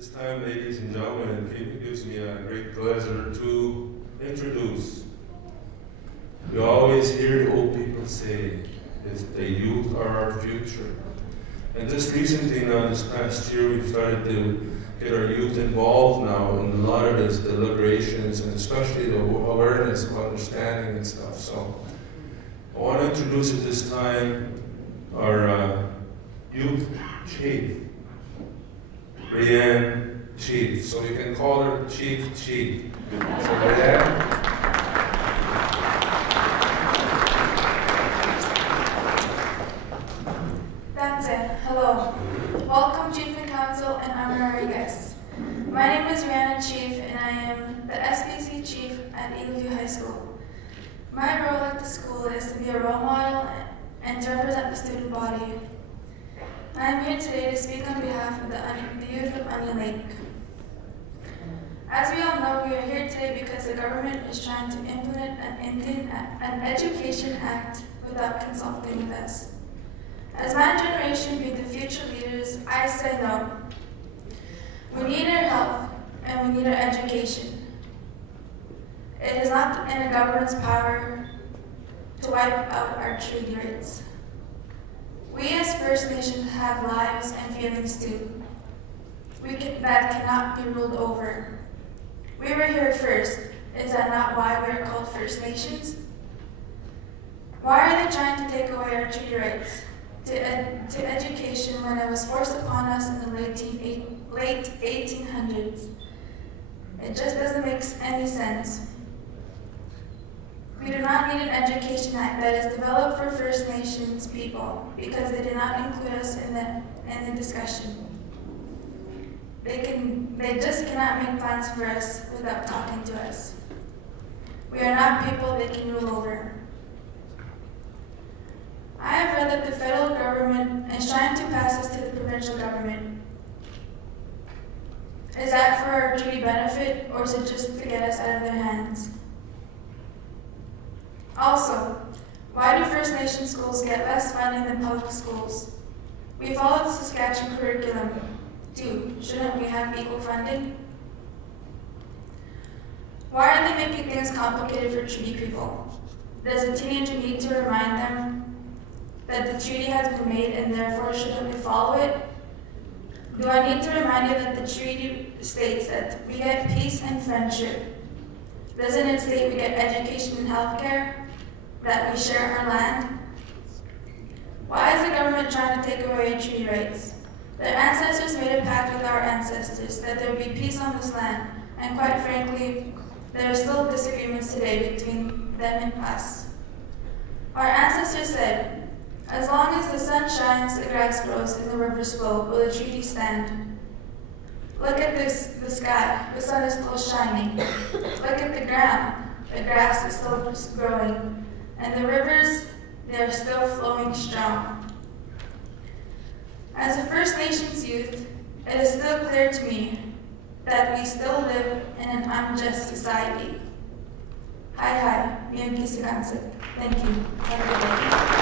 This time, ladies and gentlemen, it gives me a great pleasure to introduce. We always hear the old people say that the youth are our future. And just recently now, this past year, we've started to get our youth involved now in a lot of these deliberations and especially the awareness of understanding and stuff. So I want to introduce at this time our Youth Chief, Brienne Chief. So you can call her Chief. So Brienne. Hello. Welcome, Chief and Council and honorary guests. My name is Rihanna Chief, and I am the SPC Chief at Eagleview High School. My role at the school is to be a role model and to represent the student body. I am here today to speak on behalf of the youth of Onion Lake. As we all know, we are here today because the government is trying to implement an Education Act without consulting with us. As my generation be the future leaders, I say no. We need our health and we need our education. It is not in the government's power to wipe out our treaty rights. We as First Nations have lives and feelings too. That cannot be ruled over. We were here first. Is that not why we are called First Nations? Why are they trying to take away our treaty rights? To education when it was forced upon us in the late 1800s. It just doesn't make any sense. We do not need an Education Act that is developed for First Nations people because they did not include us in the discussion. They just cannot make plans for us without talking to us. We are not people they can rule over. I have read that the federal government is trying to pass this to the provincial government. Is that for our treaty benefit, or is it just to get us out of their hands? Also, why do First Nation schools get less funding than public schools? We follow the Saskatchewan curriculum too. Shouldn't we have equal funding? Why are they making things complicated for treaty people? Does a teenager need to remind them that the treaty has been made and therefore shouldn't we follow it? Do I need to remind you that the treaty states that we get peace and friendship? Doesn't it state we get education and healthcare? That we share our land? Why is the government trying to take away our treaty rights? Their ancestors made a pact with our ancestors that there would be peace on this land, and quite frankly, there are still disagreements today between them and us. Our ancestors said, as long as the sun shines, the grass grows, and the rivers flow, will the treaty stand? Look at the sky, the sun is still shining. Look at the ground, the grass is still growing. And the rivers, they're still flowing strong. As a First Nations youth, it is still clear to me that we still live in an unjust society. Hi, Miyagi Sigansik. Thank you. Have a good day.